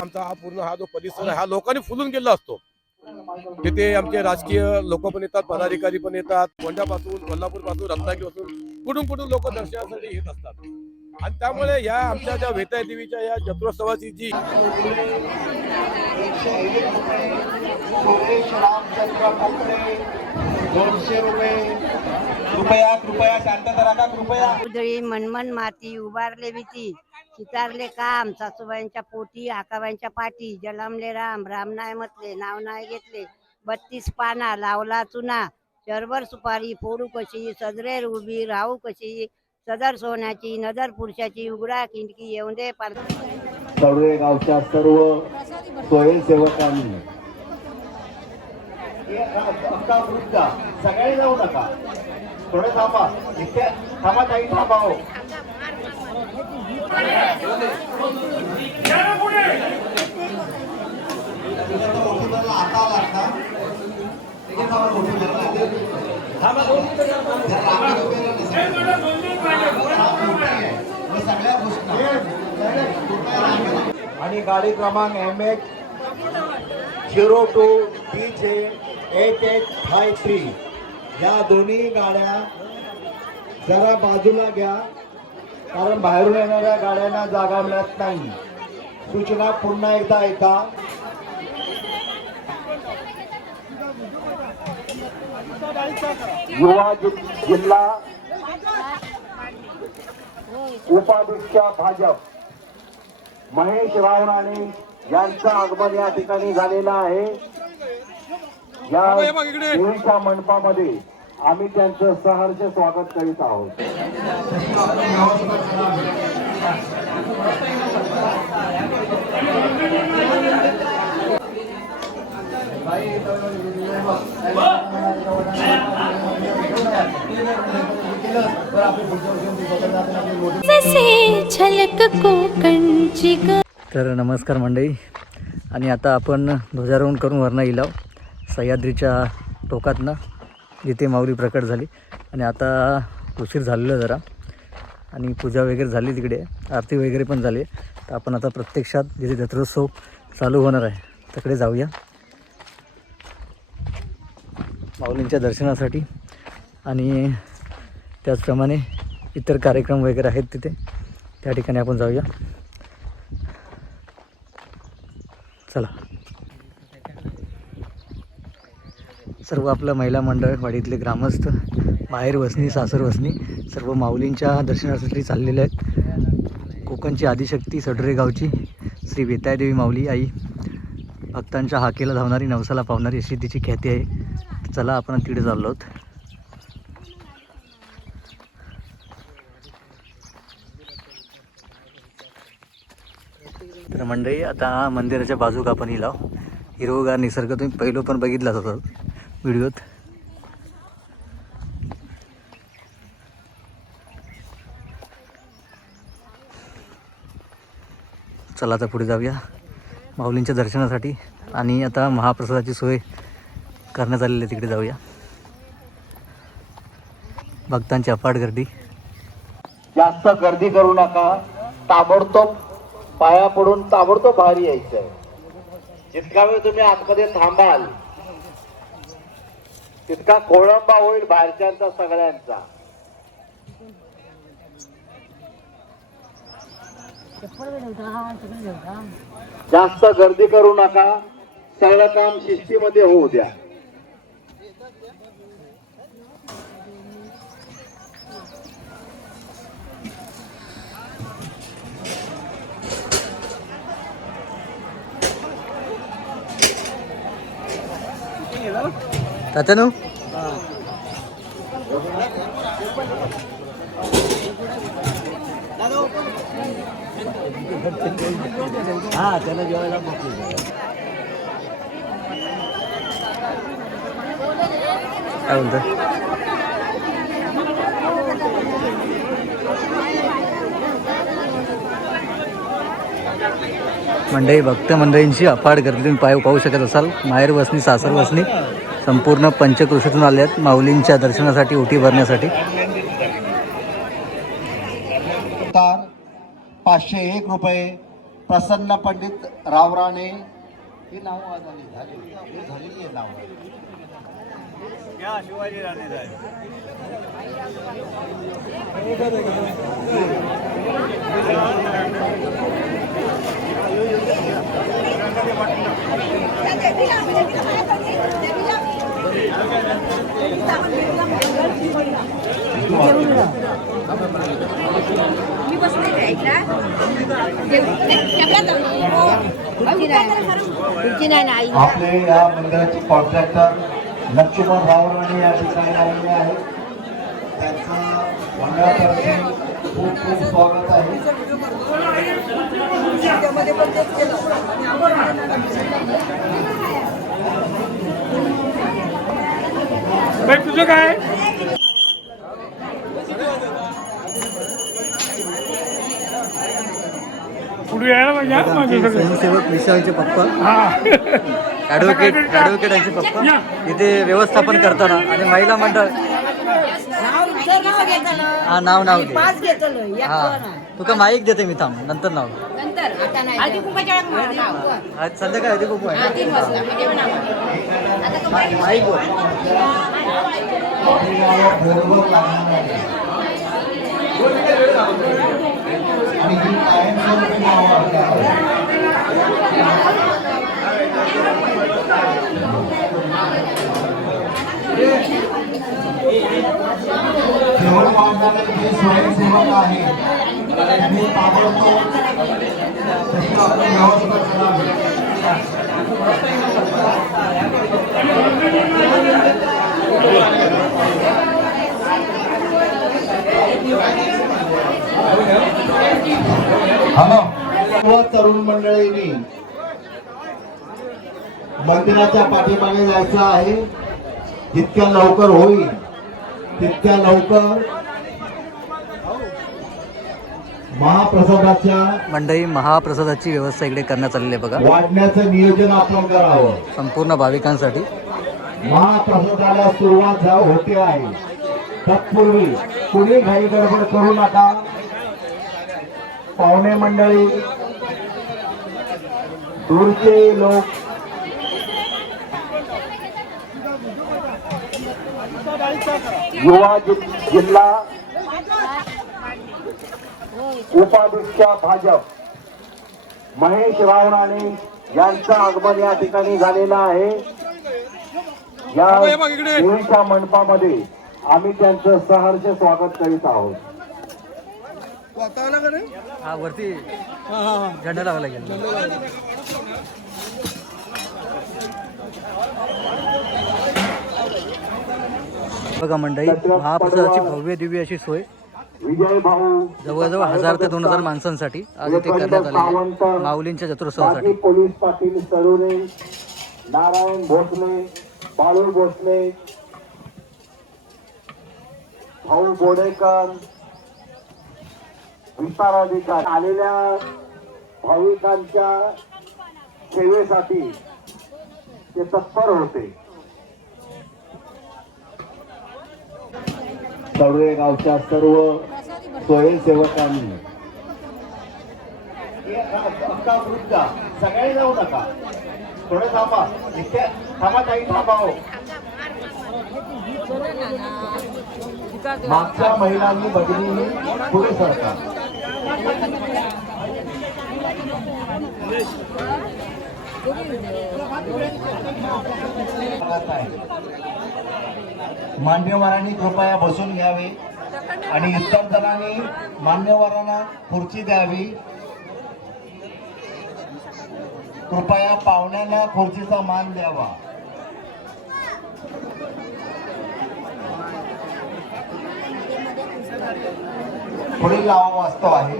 आमचा हा पूर्ण हा जो परिसर आहे हा लोकांनी फुलून गेला असतो. तिथे आमचे राजकीय लोक पण येतात, पदाधिकारी पण येतात, कोंढ्यापासून, कोल्हापूर पासून, रत्नागिरी पासून कुठून येतो दर्शनासाठी येत असतात. आणि त्यामुळे या आमच्या ज्या वेताई देवीच्या या जत्रोत्सवाची जी कृपया शांतता राखा कृपया. उधळी मनमन माती उभारले भीती चितारले काम सासूबाईंच्या पोटी आकाबाईंच्या पाठी जलमले राम राम नाय म्हटले नाव नाय घेतले 32 पाना लावला चुना शरभर सुपारी फोडू कशी सदरेर उभी राहू कशी सदर सोन्याची नदर पुरुषाची उघडा खिंडकी येऊन दे सर्वे गावच्या सर्व स्वयंसेवकांनी सगळे जाऊ नका, थोडे थांबा, इथे थांबा ताई, थांबा हो. आणि गाडी क्रमांक MH02 BJ 8853 या दोन्ही गाड्या जरा बाजूला घ्या, कारण बाहेरून येणाऱ्या गाड्यांना जागा मिळत नाही. सूचना पुन्हा एकदा ऐका. युवा जिल्हा उपाध्यक्ष भाजप महेश रावराणे यांचं आगमन या ठिकाणी झालेलं आहे. या देवीच्या मंडपामध्ये आम्ही त्यांचं सहर्ष स्वागत करीत आहोत. तर नमस्कार मंडळी, आणि आता आपण ध्वजारोहण करून वरना इलाव सह्याद्रीच्या टोकातनं जिथे माऊली प्रकट झाली. आणि आता उशीर झालेला जरा, आणि पूजा वगैरे झाली, तिकडे आरती वगैरे पण झाली. तर आपण आता प्रत्यक्षात जिथे जत्रोत्सव चालू होणार आहे तिकडे जाऊया माऊलींच्या दर्शनासाठी. आणि त्याचप्रमाणे इतर कार्यक्रम वगैरे आहेत तिथे, त्या ठिकाणी आपण जाऊया. चला. सर्व आपलं महिला मंडळ, वाडीतले ग्रामस्थ, माहेर वसनी सासर वसनी सर्व माऊलींच्या दर्शनासाठी चाललेले आहेत. कोकणची आदिशक्ती सडरे गावची श्री वेताई देवी माऊली आई भक्तांच्या हाकेला धावणारी, नवसाला पावणारी अशी तिची ख्याती आहे. चला आपण तिकडे चाललो आहोत. तर मंडळी, आता मंदिराच्या बाजूक आपण इलाव हिरवगार निसर्ग तुम्ही पहिलो पण बघितलाच होता व्हिडिओत. चला आता पुढे जाऊया माऊलींच्या दर्शनासाठी. आणि आता महाप्रसादाची सोय करण्यात आलेली आहे, तिकडे जाऊया. भक्तांची अफाट गर्दी. जास्त गर्दी करू नका, ताबडतोब पाया पडून ताबडतोब बाहेर यायचंय. जितका वेळ तुम्ही आतमध्ये थांबाल तितका खोळंबा होईल बाहेरच्यांचा सगळ्यांचा. जास्त गर्दी करू नका, सगळं काम शिस्तीमध्ये होऊ द्या. तात्यानो हा त्याला जेवायला काय बोलतं. मंडळी भक्त मंडळींची अफाट गर्दी तुम्ही पाहू शकत असाल. माहेर वसनी सासर वसनी संपूर्ण पंचक्रोशीतून आले आहेत माऊलींच्या दर्शनासाठी, ओटी भरण्यासाठी. 501 रुपये प्रसन्न पंडित रावराणे. हे नाव झालेली आहे नाव. आपले या मंदिराचे कॉन्ट्रॅक्टर लक्ष्मण रावराणे या ठिकाणी आलेले आहेत. त्यांचं मंडळातर्फे खूप खूप स्वागत आहे. तुझं काय पुढे यायला पाहिजे हा, माझं सगळं. स्वयंसेवक विशालचे पप्पा, हा ॲडव्होकेटांचे पप्पा इथे व्यवस्थापन करताना आणि महिला मंडळ. हा नाव घे. हा तुका माईक देते मी, थांब नंतर नाव. आज संध्याकाळी हळदी कुंकू आहे. माईक बोल. जेवण वाढणारे जे स्वयंसेवक आहेत त्यांनी ताबडतोब तशी आपली व्यवस्था करावी. हॅलो, सर्व तरुण मंडळींनी मंदिराच्या पाठीमागे जायचं आहे. जितक्या लवकर होईल तितक्या लवकर महाप्रसादाच्या मंडळी महाप्रसादाची व्यवस्था इकडे करण्यात आलेली आहे बघा, वाढण्याचं नियोजन आपण करावं. संपूर्ण भाविकांसाठी. महाप्रसादाला सुरुवात होते आहे. तत्पूर्वी कुणी घाई गडबड करू नका. पाहुणे मंडळी, दूरचे लोक, युवा जिल्हा उपाध्यक्ष भाजप महेश रावराणे यांचं आगमन या ठिकाणी झालेलं आहे. या देवीच्या मंडपामध्ये आम्ही त्यांचं सहर्ष स्वागत करीत आहोत. हा वरती झेंडा लावायला लागेल. बघा मंडळी, महाप्रसादाची भव्य दिव्य अशी सोय विजय भाऊ जवळजवळ 1000 ते 2000 माणसांसाठी आज इथे करण्यात आली आहे माऊलींच्या जत्रोत्सवासाठी. पोलीस पाटील सरुणे, नारायण भोसले, बाळू भोसले, भाऊ बोडेकर, विस्ताराधिकारी आलेल्या भाविकांच्या सेवेसाठी ते तत्पर होते. सर्वे गावच्या सर्व स्वयंसेवकांनी सगळे जाऊ नका, थोडे थांबा. थांबा काही थांबाव. मागच्या महिलांनी भगिनी पुढे सरका. मान्यवरांनी कृपया बसून घ्यावे आणि इतर जणांनी मान्यवरांना खुर्ची द्यावी. कृपया पाहुण्यांना खुर्चीचा मान द्यावा. पुढील नाव वास्तव आहे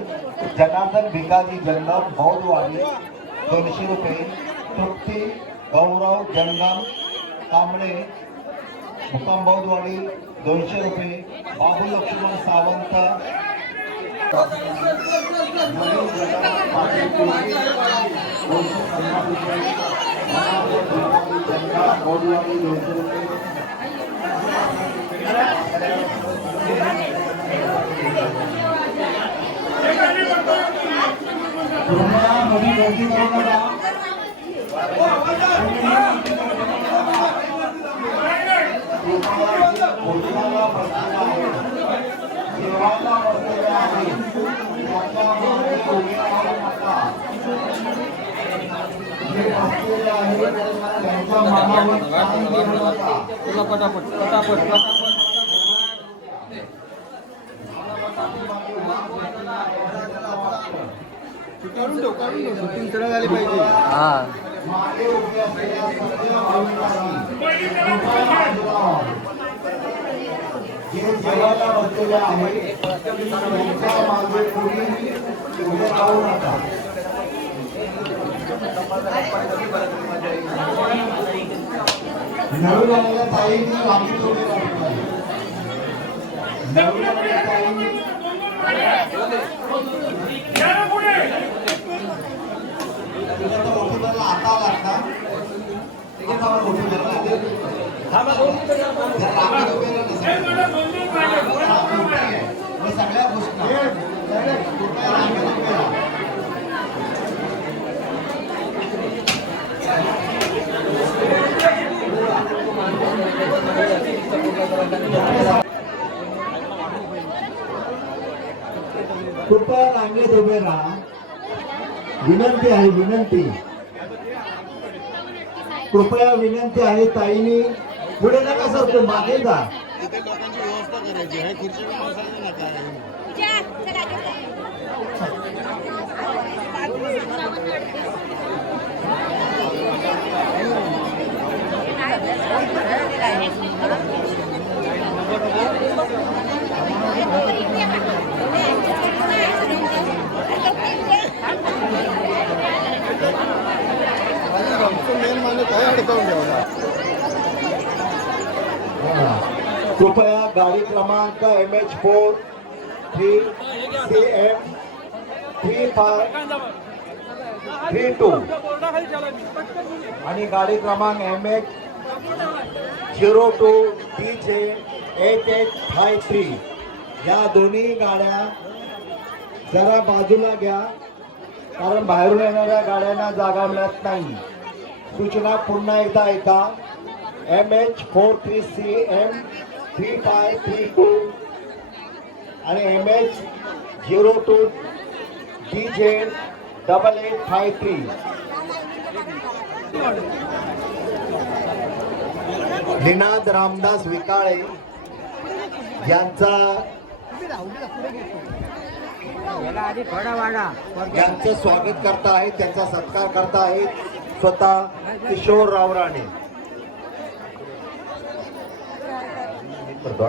जनार्दन भिकाजी जंगम बौद्धवाडी 200 रुपये. तृप्ती गौरव जंगम कांबळे मुक्काम बौद्धवाडी 200 रुपये. बाबू लक्ष्मण सावंत शूटिंग सरळ झाली पाहिजे. हां जे जेवायला बसलेले आहेत त्यांच्या मागे कोणी उभे राहू नका. नवीन आलेल्या ताईंनी मागे उभे राहू नका. नवीन आलेल्या ताईंनी तुला तर मोठी बरला आता लागता मोठी सगळ्या गोष्टी कृपया रांगेत उभे राहा. विनंती आहे, विनंती, कृपया विनंती आहे. ताईंनी पुढे नका सर, तो मागे जा. लोकांची व्यवस्था करायची आहे. खुर्ची नका. मेन माणूस काय अडकवून ठेवला. कृपया गाडी क्रमांक MH4 3CM 3532 आणि गाडी क्रमांक MH02 DJ 8853 या दोन्ही गाड्या जरा बाजूला घ्या, कारण बाहेरून येणाऱ्या गाड्यांना जागा मिळत नाही. सूचना पुन्हा एकदा ऐका. MH43CM 3532 आणि MH02 DJ 8853. निनाद रामदास विकाळे यांचं स्वागत करता आहेत, त्यांचा सत्कार करता आहेत स्वतः किशोर रावराणे. फोटो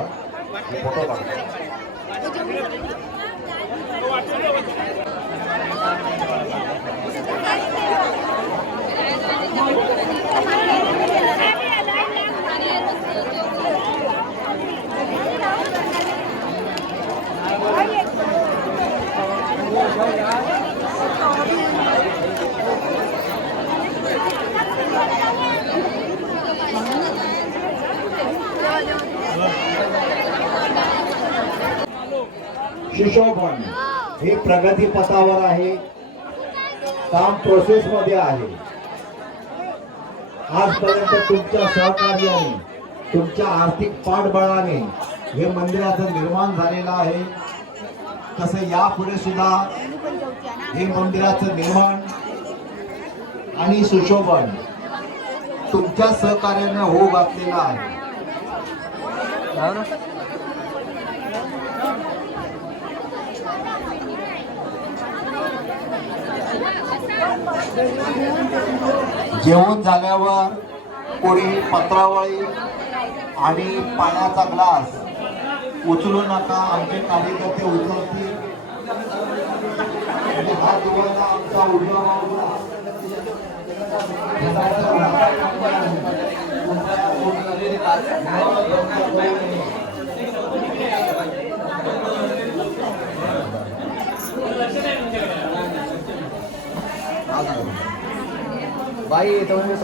सुशोभन हे प्रगती पथावर आहे, काम प्रोसेस मध्ये आहे. आजपर्यंत तुमच्या सहकार्याने, तुमच्या आर्थिक पाठबळाने हे मंदिराचं निर्माण झालेलं आहे. तसं यापुढे सुद्धा हे मंदिराचं निर्माण आणि सुशोभन तुमच्या सहकार्याने होऊ घातलेलं आहे. जेवण झाल्यावर कोणी पत्रावळी आणि पाण्याचा ग्लास उचलू नका. आमचे कार्यकर्ते उचलतील. हा दिवस आमचा उजवा बाजूला बाई येतो म्हणजे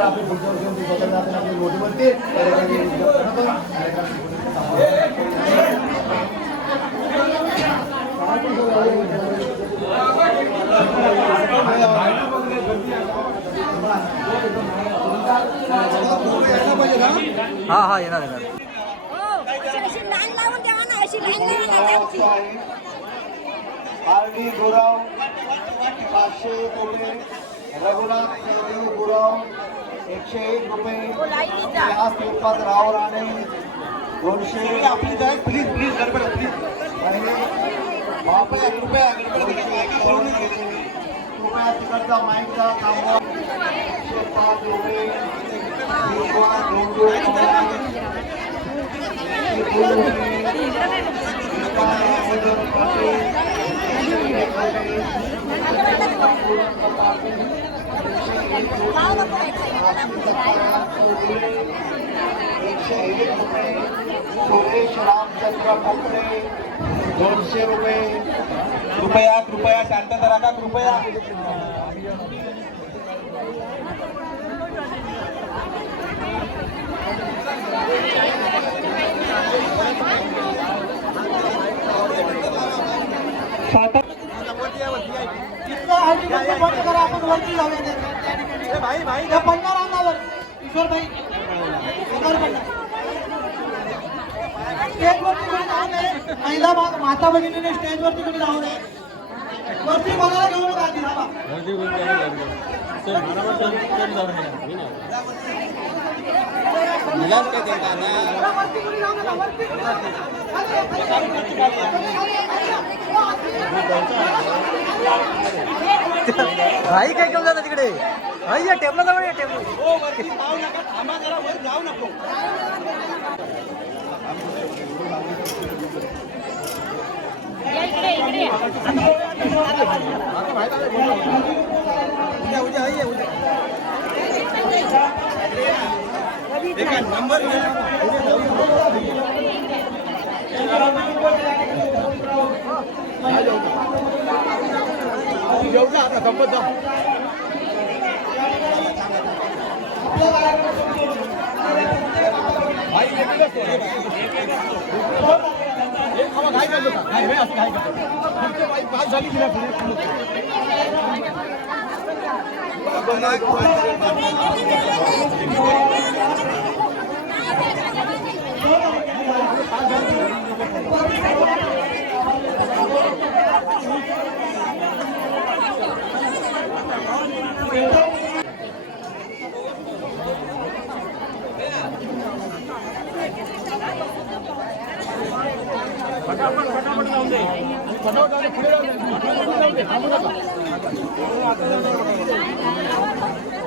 आपली पुढच्या वर्षी आपली मोठी बनते. हा हा येणार येणार. अशी लाईन लावून द्यावा ना, अशी लाईन लावून द्यावा. आरडी गुराव 500 रुपये, रघुनाथ देव गुराव 101 रुपये, व्यास श्रीपाद राव राणे 200. आपली जाय प्लीज प्लीज गडबड प्लीज. रुपया तिकडचा माईकचा थांबवा 105 रुपये. सुरेश रामचंद्र कोकणे 200 रुपये. कृपया कृपया शांतता राखा कृपया. महिला माता भगिनीने स्टेजवरती कोणी जाऊ नये. वरती बघायला घेऊ नका आधी थांबा. वरती कोणी जाऊ नका, वरती कोणी जाऊ नका. आई काय घेऊन जाता तिकडे? आई या टेबला जवळ या टेबल. जेवढा आता संपत जा. पास झाली की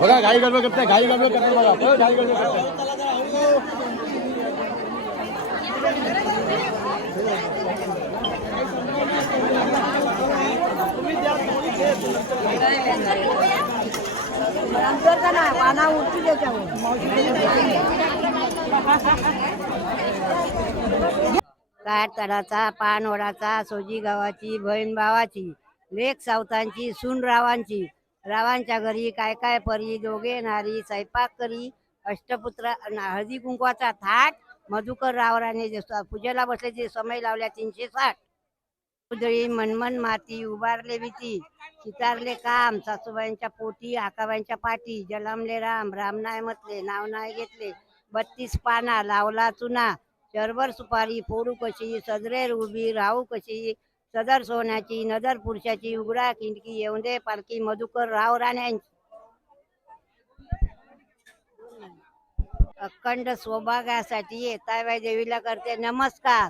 बघा घाई गडबड करताय, घाई गडबड करताय बघा, घाई गडबड करताय. पाना उठती त्याच्यावर. काठ तडाचा, पान ओढाचा, सोजी गावाची, बहीण भावाची, लेक सावतांची, सून रावांची, रावांच्या घरी काय काय परी, दोघे नारी, स्वयंपाक करी, अष्टपुत्र, हळदी कुंकवाचा थाट, मधुकर रावराने पूजेला बसले ते समय लावल्या 360. उधळी मनमन माती, उभारले भीती, चितारले काम, सासूबाईंच्या पोटी, आकाबाईंच्या पाठी, जलमले राम, राम नाय म्हटले, नाव नाय घेतले, 32 पाना, लावला चुना, शरभर सुपारी, फोडू कशी, सदरेर उभी, राहू कशी, सदर सोन्याची, नदर पुरुषाची, उघडा खिंडकी, येऊन दे पालखी, मधुकर राव राण्यांची. अखंड सौभाग्यासाठी येताबाई देवीला करते नमस्कार.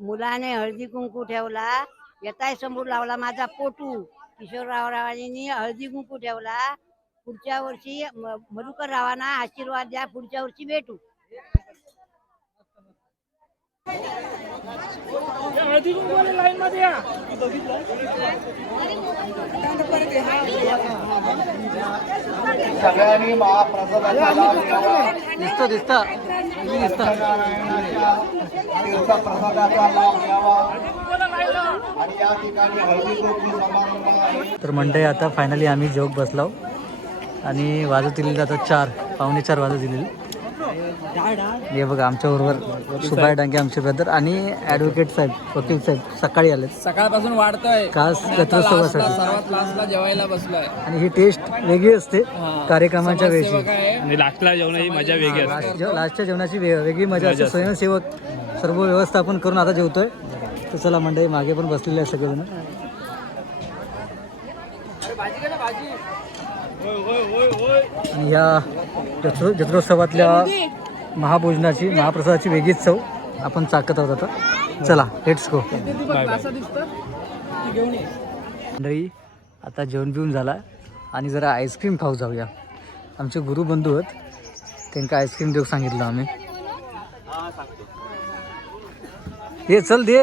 मुलाने हळदी कुंकू ठेवला, येताय समोर लावला माझा पोटू, किशोरराव रावांनी हळदी कुंकू ठेवला. पुढच्या वर्षी मधुकर रावांना आशीर्वाद द्या, पुढच्या वर्षी भेटू. लाईन मध्ये या. सगळ्यांनी महाप्रसादाचा लाभ घ्यावा. दिसतं सत्यनारायणाच्या तीर्थप्रसादाचा लाभ घ्यावा. आणि या ठिकाणी हळदी कुंकू समारंभ आहे. तर मंडळी आता फायनली आम्ही जोग बसलो आणि वाजवतील आता 4:45 वाजवतील. हे बघा आमच्याबरोबर सुभाष डांगे आमचे ब्रदर आणि ॲडव्होकेट साहेब वकील साहेब सकाळी आले सकाळपासून वाढतोय खास जत्रोत्सवासाठी. सर्वात लास्टला जेवायला बसलोय. आणि ही टेस्ट वेगळी असते कार्यक्रमाच्या वेळी. आणि लास्टला जेवणाची मजा वेगळी असते. लास्टच्या जेवणाची वेगळी मजा असते. स्वयंसेवक सर्व व्यवस्थापन करून आता जेवतोय. तर चला मंडळी मागे पण बसलेले आहे सगळेजण. आणि या जत्रोत्सवातल्या महाभोजनाची महाप्रसादाची वेगळीच चव आपण चाकत आहोत आता. चला लेट्स गो. मंडळी आता जेवण पिऊन झाला आणि जरा आईस्क्रीम खाऊ जाऊया. आमचे गुरुबंधू आहेत, त्यांना आईस्क्रीम देऊ सांगितलं आम्ही. हे चल दे.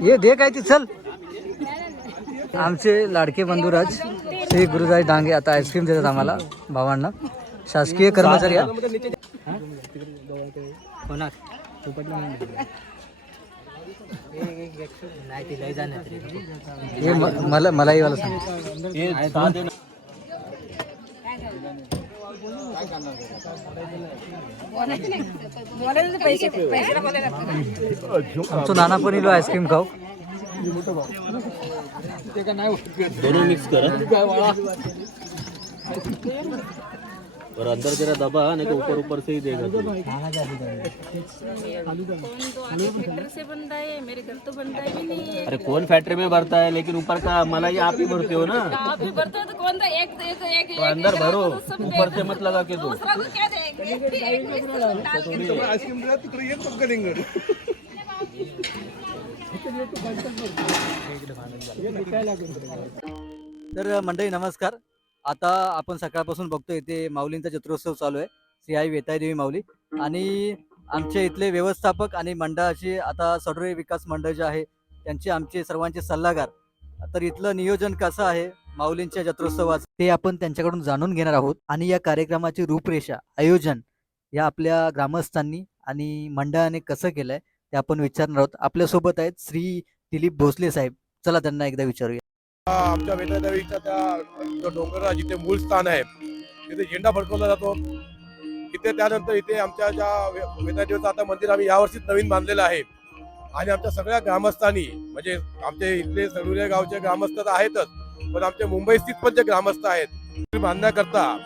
ये दे काय ती चल. आमचे लाडके बंधुराज श्री गुरुदास डांगे आता आईस्क्रीम देतात आम्हाला भावांना. शासकीय कर्मचारी हे मलाही वाला सांग. आमचं नाना पण इलो आईस्क्रीम खाऊ. दोनों मिक्स करा और अंदर जरा दबा नहीं तो ऊपर ऊपर से ही देगा तू. से बनता है मेरे घर तो बनता ही नहीं है. अरे कौन फैक्ट्री में भरता है, लेकिन ऊपर का मलाई आप ही भरते हो ना. आप ही भरते हो तो कौन था एक तो अंदर भरो, ऊपर से मत लगा के दो. दूसरा को क्या देंगे. आइसक्रीम तर मंडळी नमस्कार. आता आपण सकाळपासून बघतो इथे माऊलींचा जत्रोत्सव चालू आहे. श्री आई वेताई देवी माऊली आणि आमचे इथले व्यवस्थापक आणि मंडळाचे आता सडोरे विकास मंडळ जे आहे त्यांचे आमचे सर्वांचे सल्लागार. तर इथलं नियोजन कसं आहे माऊलींच्या जत्रोत्सवाचं ते आपण त्यांच्याकडून जाणून घेणार आहोत. आणि या कार्यक्रमाची रूपरेषा आयोजन या आपल्या ग्रामस्थांनी आणि मंडळाने कसं केलंय ते आपण विचारणार आहोत. आपल्यासोबत आहेत श्री दिलीप भोसले साहेब. चला त्यांना एकदा विचारूया. आमच्या वेतादेवीच्या त्या जो डोंगराला जिथे मूळ स्थान आहे तिथे झेंडा फडकवला जातो. तिथे त्यानंतर इथे आमच्या ज्या वेतादेवीचं आता मंदिर आम्ही यावर्षी नवीन बांधलेलं आहे. आणि आमच्या सगळ्या ग्रामस्थांनी म्हणजे आमचे इथले सडुरे गावचे ग्रामस्थ तर आहेतच, पण आमचे मुंबई स्थित पण जे ग्रामस्थ आहेत बांधण्याकरता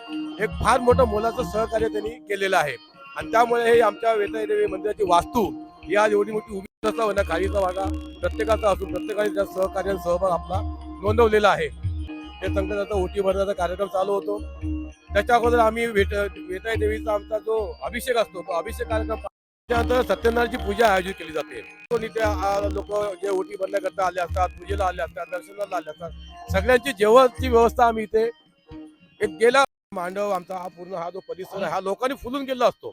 एक फार मोठं मोलाचं सहकार्य त्यांनी केलेलं आहे. आणि त्यामुळे हे आमच्या वेतादेवी मंदिराची वास्तू ही आज एवढी मोठी उभी असावं ना, खालीचा वाटा प्रत्येकाचा असून प्रत्येकाने त्या सहकार्य सहभाग आपला नोंदवलेला आहे. ते संकटाचा ओटी भरण्याचा कार्यक्रम चालू होतो. त्याच्या अगोदर आम्ही वेताई देवीचा आमचा जो अभिषेक असतो तो अभिषेक कार्यक्रम त्यानंतर सत्यनारायणची पूजा आयोजित केली जाते. लोक जे ओटी भरण्याकरता आले असतात, पूजेला आले असतात, दर्शनाला आले असतात, सगळ्यांची जेवणाची व्यवस्था आम्ही इथे एक गेला मांडव आमचा हा पूर्ण हा जो परिसर आहे हा लोकांनी फुलून गेला असतो.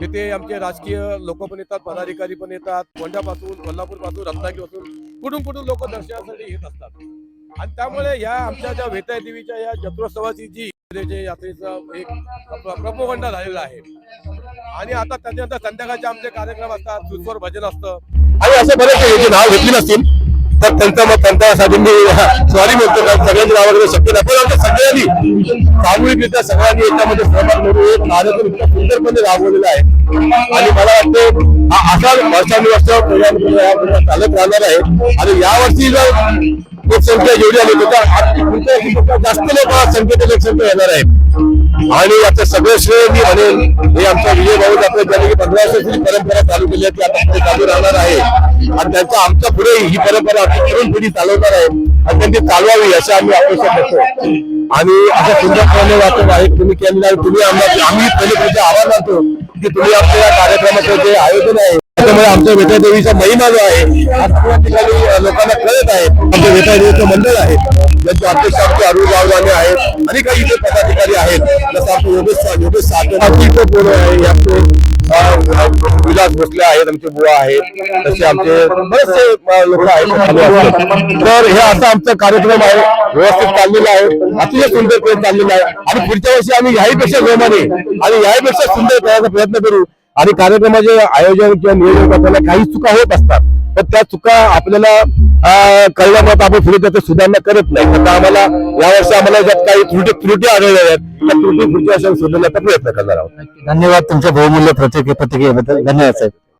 तिथे आमचे राजकीय लोक पण येतात, पदाधिकारी पण येतात, कोंढ्यापासून कोल्हापूर पासून रत्नागिरीपासून कुठून लोक दर्शनासाठी येत असतात. आणि त्यामुळे या आमच्या ज्या वेताई देवीच्या या जत्रोत्सवाची जी यात्रेचा एक प्रपोगंडा झालेला आहे. आणि आता त्याच्यानंतर संध्याकाळचे आमचे कार्यक्रम असतात, सुस्वर भजन असतं आणि असे बरेचसे नाव घेतली नसतील तर त्यांचं मग त्यांच्यासाठी मी सॉरी म्हणतो. सगळ्यांची नावाकडे शक्य नाही, पण आमच्या सगळ्यांनी सामूहिकरित्या सगळ्यांनी याच्यामध्ये सहभाग म्हणून एक कार्यक्रम इतका सुंदरपणे राबवलेला आहे. आणि मला वाटतं हा असा वर्षानुवर्ष चालत राहणार आहे. आणि यावर्षी जर लोकसंख्या जेवढी आली त्याच्या जास्त लोक संख्येत लोकसंख्या येणार आहे. आणि याचं सगळं श्रेय मी म्हणेन हे आमच्या विजय भाऊ आपल्या ज्यांनी 15 वर्षाची परंपरा चालू केली आहे ती आता पुढे चालू राहणार आहे. आणि त्यांचा आमच्या पुढे ही परंपरा आपली तरुण पिढी चालवणार आहे आणि त्यांनी चालवावी अशी आम्ही अपेक्षा करतो. आणि असं सुंदर वाटत आहे तुम्ही केलेलं आहे. तुम्ही आम्ही पहिले आवाज आणतो की तुम्ही आपल्या कार्यक्रमाचं जे आयोजन आहे त्याच्यामुळे आमच्या विठ्ठल देवीचा महिमा जो आहे आज पूर्ण ठिकाणी लोकांना कळत आहे. आमच्या विठ्ठल देवीचं मंडळ आहे ज्यांचे अध्यक्ष आमचे अरुण गाववाले आहेत आणि काही इथे पदाधिकारी आहेत जसं आमचे योगेश साठे बोल आहे आपले विलास भोसले आहेत आमचे बुवा आहेत तसे आमचे बरेचसे लोक आहेत. तर हे असा आमचा कार्यक्रम आहे व्यवस्थित चाललेला आहे अतिशय सुंदरपणे चाललेला आहे आणि पुढच्या वर्षी आम्ही याहीपेक्षा जोमाने आणि याहीपेक्षा सुंदर करण्याचा प्रयत्न करू. आणि कार्यक्रमाचे आयोजन किंवा नियोजन करताना काही चुका होत असतात तर त्या चुका आपल्याला कळल्यामुळे आपण पुढे त्याचं सुधारणा करत नाही. तर आम्हाला यावर्षी आम्हाला ज्यात काही त्रुटी आढळल्या आहेत त्या त्रुटी पुढच्या वर्षी शोधण्याचा प्रयत्न करणार आहोत. धन्यवाद तुमच्या बहुमूल्य प्रतिक्रियेबद्दल. धन्यवाद साहेब.